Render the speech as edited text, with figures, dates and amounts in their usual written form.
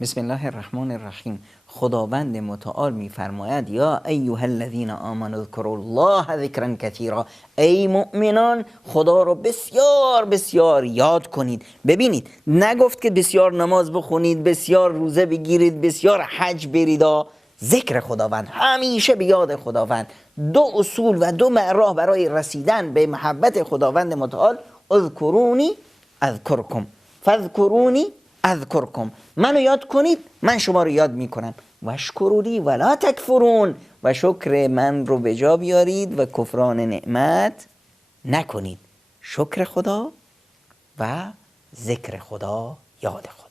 بسم الله الرحمن الرحیم. خداوند متعال میفرماید یا ایها الذین آمنوا اذکروا الله ذکرا کثیرا، ای مؤمنان خدا رو بسیار بسیار یاد کنید. ببینید نگفت که بسیار نماز بخونید، بسیار روزه بگیرید، بسیار حج برید. ذکر خداوند، همیشه به یاد خداوند. دو اصول و دو راه برای رسیدن به محبت خداوند متعال: اذکرونی اذکرکم، فاذکرونی اذکرکم. منو یاد کنید، من شما رو یاد میکنم. واشکروا ولا تکفرون، و شکر من رو به جا بیارید و کفران نعمت نکنید. شکر خدا و ذکر خدا، یاد خدا.